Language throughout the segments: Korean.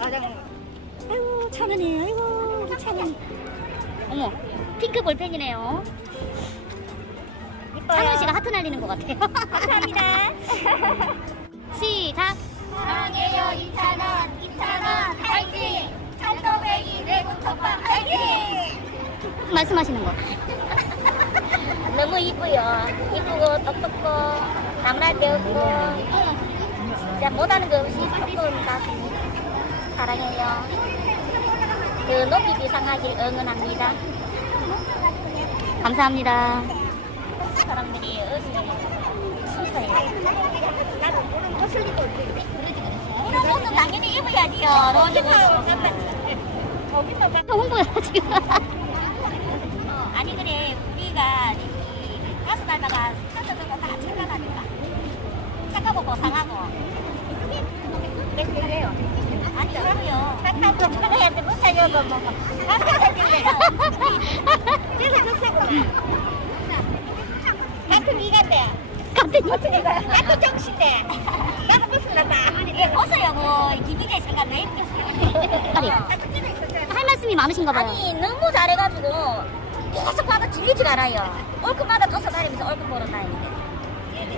아이고 찬은이 아이고 차은이. 어머 핑크 볼펜이네요. 찬은 씨가 하트 날리는 것 같아요. 감사합니다. 시작. 사랑해요 이찬원. 이찬원 파이팅! 찬더백이 내구토빵 파이팅! 말씀하시는 거. 너무 이쁘요. 이쁘고 똑똑고 남날 배웠고. 진짜 못하는 거 없이 조금 다 사랑해요. 그 높이 비상하길 응원합니다. 감사합니다. 사람들이 어디에 순서예요. 나도 입고 있는데 그런 옷은 당연히 입어야지요. 옷 홍보야 지금. 어, 아니 그래. 우리가 이 가수 가다가 찾아보고 다 착각하니까. 착각하고 상하고. 내 그래요 아니 그럼요. 착해야 돼 못하려고 뭐 착각하는데요. 그래서 좋다고 같은 이간데 같은 어떻게 이거 같은 정신데 나도 무슨 나다 예 벗어요 뭐. 김희재 씨가 왜 입겠어요. 아니. 할 말씀이 많으신가 봐요. 아니 너무 잘해가지고 계속 봐도 질리지가 않아요. 얼굴마다 쫓아다니면서 얼굴 보러 다니는데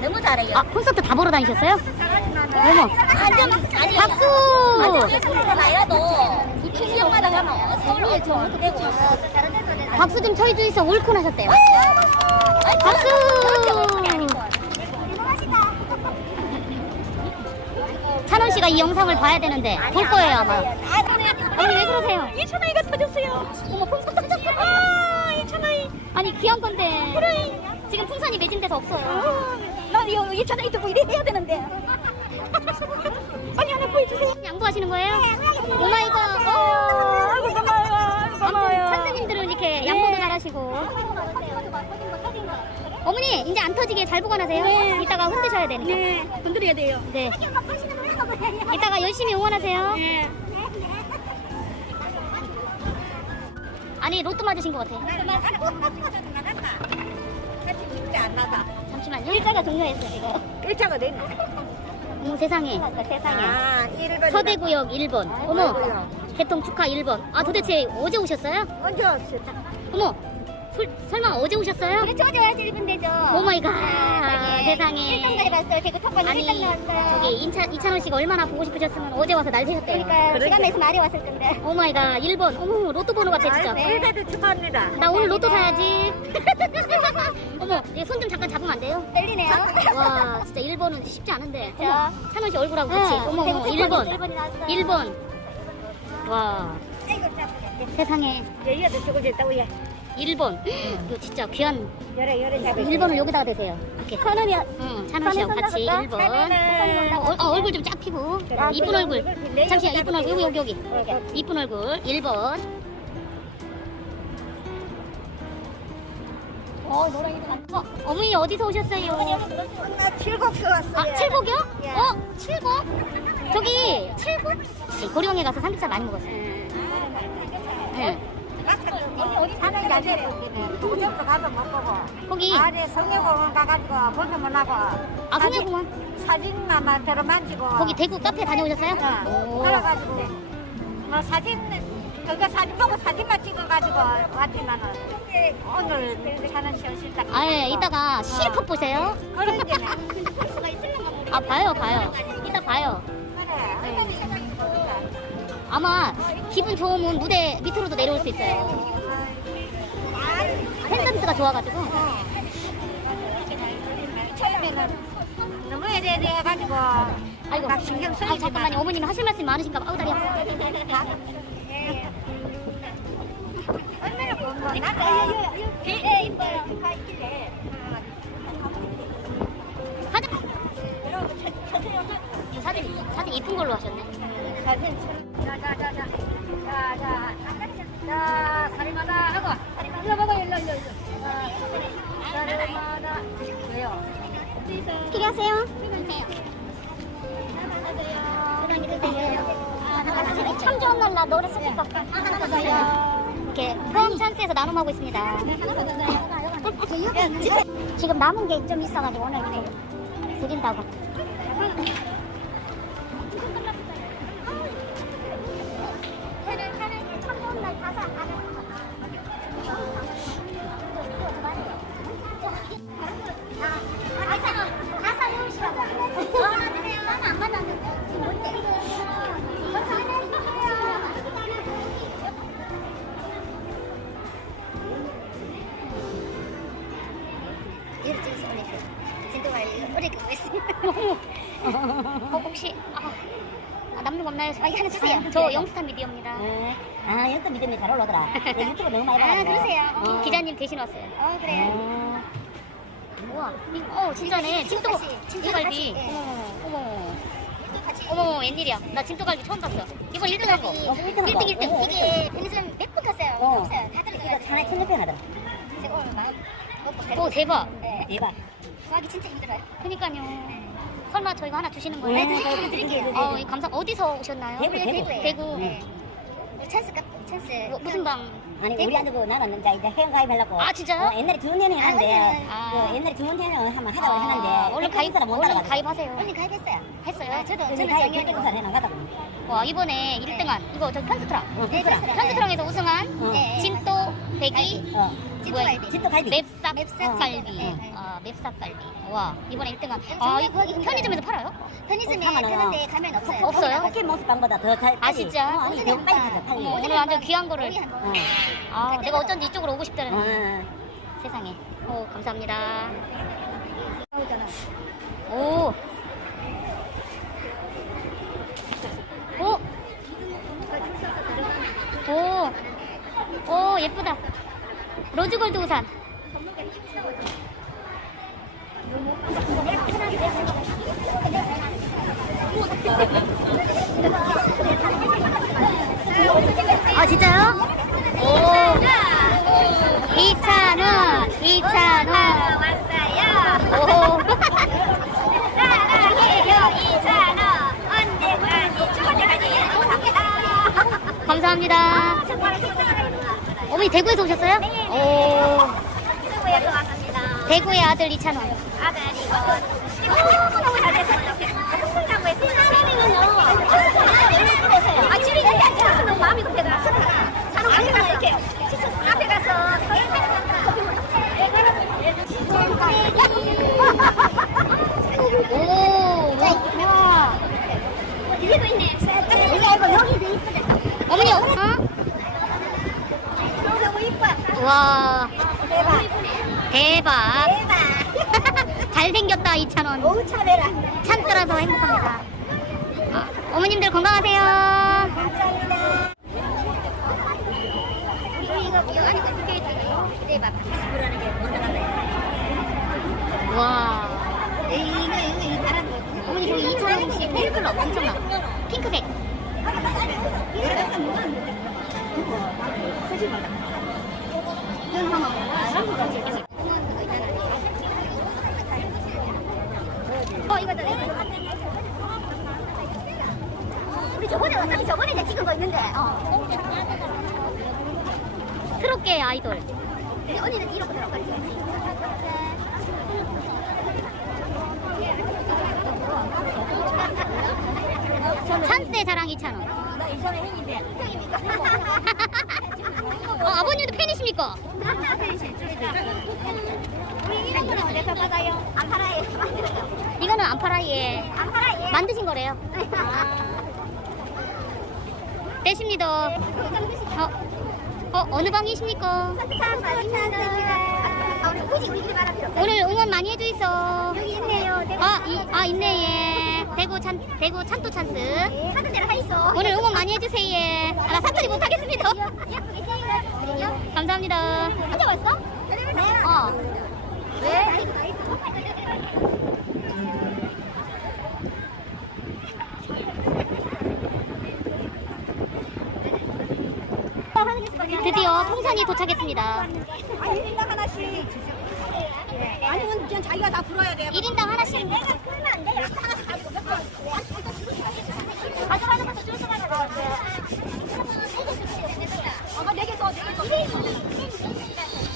너무 잘해요. 아 콘서트 다 보러 다니셨어요? 어머. 완전 아니 박수! 완전 이 가면 저 되고 박수 좀 쳐주세요. 올콘 하셨대요. 박수! 찬원 씨가 이 영상을 봐야 되는데 볼 거예요 아마. 어머니 왜 그러세요? 이 천아이가 터졌어요. 어머 풍선 터졌어. 아 이 천아이. 아니 귀한 건데. 그래. 지금 풍선이 매진돼서 없어요. 나 이거 이천아이 듣고 이래 해야 되는데. 빨리 하나 보여주세요. 양보하시는 거예요? 오마이갓. 어. 아이고 고마워요. 아이고 아무튼 선생님들은 이렇게 양보도 잘하시고. 어머니 이제 안 터지게 잘 보관하세요. 이따가 흔드셔야 되니까. 네, 건드려야 돼요. 네. 이따가 열심히 응원하세요. 네. 아니 로또 맞으신 것 같아요. 진짜 안 나다. 잠시만요. 일자가 종료했어요 이거. 일자가 되네. 어머 세상에. 세상에. 아, 1번. 서대구역 1번. 어머. 개통 축하 1번. 아 도대체 어제 오셨어요? 언제 왔어? 어머. 솔- 설마 어제 오셨어요? 저녁 와서 1분 되죠. 오 마이 갓. 네, 세상에. 1등까지 봤어요. 개그 탑반 아니 1등 나왔어요. 저기 인찬 이찬원 씨가 얼마나 보고 싶으셨으면 어제 와서 날 새셨대요. 그러니까 시간 내서 말이 왔을 건데. 오 마이 갓 1번. 어머 로또 번호 같아 진짜. 네. 일배도 축하합니다. 나 오늘 로또 사야지. 어머, 손 좀 잠깐 잡으면 안 돼요? 떨리네요. 와, 진짜 1번은 쉽지 않은데. 어머, 찬원 씨 얼굴하고 같이. 응, 어머, 어머, 대구 1번. 1번이 나왔어요. 1번. 와. 세상에. 여기도 죽을 졌다, 우야. 1번. 이거 진짜 귀한 열에, 열에 잡을 1번을 여기다가 대세요. 이렇게. 천 원이야. 응, 찬원 씨하고 손에 같이 손 1번. 잡을까? 어, 어, 얼굴 좀 쫙 피고. 아, 이쁜 얼굴. 잠시만, 이쁜 얼굴. 여기, 여기, 여기. 이쁜 얼굴. 1번. 어, 노랑이도 많다. 어, 어머니 어디서 오셨어요? 나 칠곡서 왔어요. 아, 칠곡이요? 예. 어, 칠곡? 저기, 칠곡? 네, 고령에 가서 삼겹살 많이 먹었어요. 네. 게 아니에요. 도적도 가서 못 보고. 거기, 아래 성녀공원 가가지고 볼도 못 하고. 아, 성녀공원? 사진만 막 들어 만지고. 거기 대구 카페 다녀오셨어요? 어, 오. 그래가지고. 뭐 사진, 그거 사진 보고 사진만 찍어가지고 왔지만은. 오늘 차는 쉬었다. 아, 예, 이따가 실컷 보세요. 그런 게네. 아, 봐요, 봐요. 이따 봐요. 아마 기분 좋으면 무대 밑으로도 내려올 수 있어요. 팬 서비스가 좋아가지고. 처음에는 너무 애매해가지고. 아이고. 막 신경 아, 쓰이지만. 잠깐만요. 어머님 하실 말씀 많으신가 봐. 아우, 다리야. 얼마나 본 거? 나도 예, 이뻐요. 사진. 이 사진, 사진 이쁜 걸로 하셨네. 사진 자자자자 자자 자 사리마다 하고 일로 봐봐 일로 일로 일로 자, 사리마다 왜요? 필요하세요? 참 좋은 날 나 노래 스킬 볼게. 하나 더 줘요. 이렇게 포항 찬스에서 나눔하고 있습니다. 지금 남은 게 좀 있어가지고 오늘 이렇게 드린다고. 남는 거 없나요? 아, 이거 하나 주세요. 저 영스타 미디어입니다. 네. 아, 여기서 믿음이 잘 올라오더라. 내 유튜브 너무 많이 봐가지고. 아, 그러세요? 어. 기자님 대신 왔어요. 어, 그래요. 어. 우와, 이- 어 진짜네. 진도갈비. 같이, 예. 어머, 어머, 웬일이야? 나 진도갈비 처음 봤어. 이번 1등 한 거. 어, 1등 한 1등, 거. 1등. 어. 이게 편의점 몇분 탔어요? 어. 없어요. 다들 이거 천여편 하더라. 그래서 오늘 마음 먹고 살고. 오, 대박. 네. 대박. 구하기 진짜 힘들어요. 그니까요. 설마 저희가 하나 주시는 네, 거예요? 네, 드릴게요. 네, 네. 어, 감사. 어디서 오셨나요? 대구, 대구. 대구에. 대구. 네. 찬스 값 찬스. 뭐, 무슨 방? 아니, 우리 안 두고 나는 이제, 이제 회원 가입하려고. 아, 진짜요? 어, 옛날에 주원회는 하는데, 아. 그 옛날에 주원회는 한번 하자고 아, 하는데, 얼른 가입, 사람 못 얼른 나가가지고. 가입하세요. 언니 가입했어요. 했어요? 아, 저도 저는 가입 작년에 백두산 해나가다고. 와, 이번에 1등한, 이거 저 편스트랑. 어, 네. 백두산. 편스트랑에서 우승한 어. 네. 진도 배기 어. 진또 갈비. 맵싹 맵싹 갈비. 네, 네. 아, 맵싹 갈비. 와, 이번에 1등한. 네, 아, 이거. 편의점에서 팔아요? 편의점에 어, 가면은 파는데 가면 없어요. 없어요? 포켓 모스빵보다 더 잘. 아, 진짜? 어, 아니, 더 빨리 빨리. 어머, 오늘 완전 귀한 거를. 어. 아, 내가 어쩐지 이쪽으로 오고 싶다는 어. 세상에. 오, 감사합니다. 오. 오. 오. 오, 예쁘다. 로즈골드 우산. 아, 진짜요? 오. 2,000원, 2,000원. 왔어요. 오. 사랑해요 이찬원 언제까지 죽을 때까지 감사합니다. 어머니 대구에서 오셨어요? 오. 대구에서 왔습니다. 대구의 아들 2,000원. 아들이고 너무너무 잘됐 어머니, 어? 와. 대박. 대박. 잘생겼다, 2,000원. 너무 차별아. 찬스라서 행복합니다. 아, 어머님들 건강하세요. 감사합니다. 이거 이거 안에 어떻게 있어요? 대박. 불하는 게 먼저 간다. 와. 이거 이거 이 바람 거. 어머니 저기 2,000원씩 팬클럽 엄청나. 핑크색. 어이 이거. 우리 저번에 어차피 저번에 이제 찍은 거 있는데. 어. 트롯계 아이돌. 우리 언니는 이렇게 들어갔지. 찬스의 자랑 2,000원. 나 이전에 했는데. 어, 아버님도 팬이십니까? 우리 이런 거는 어디서 받아요? 안 팔아요. 이거는 안파라이에 안. 만드신 거래요. 떼십니다. 어, 어, 어느 방이십니까? 아, 우리 굳이 우리끼리 말할 필요 없어요. 오늘 응원 많이 해주이소. 여기 있네요. 대구 아, 이, 아, 있네, 예. 대구 찬, 대구 찬또 찬스. 네, 하던 대로 하 있어. 오늘 응원 많이 해주세요, 예. 아, 나 사투리 못하겠습니다. 예쁘게 찍어요. 감사합니다. 언제 왔어? 어. 왜? 정상에 도착했습니다. 1인당 하나씩. 네, 아니, 그냥 자기가 다 불어야 돼. 1인당 하나씩. 내가 끌면 안 돼. 약간 하나씩 다 불어. 가져가는 것도 줄서 가져가. 아마 4개 더, 4개 더.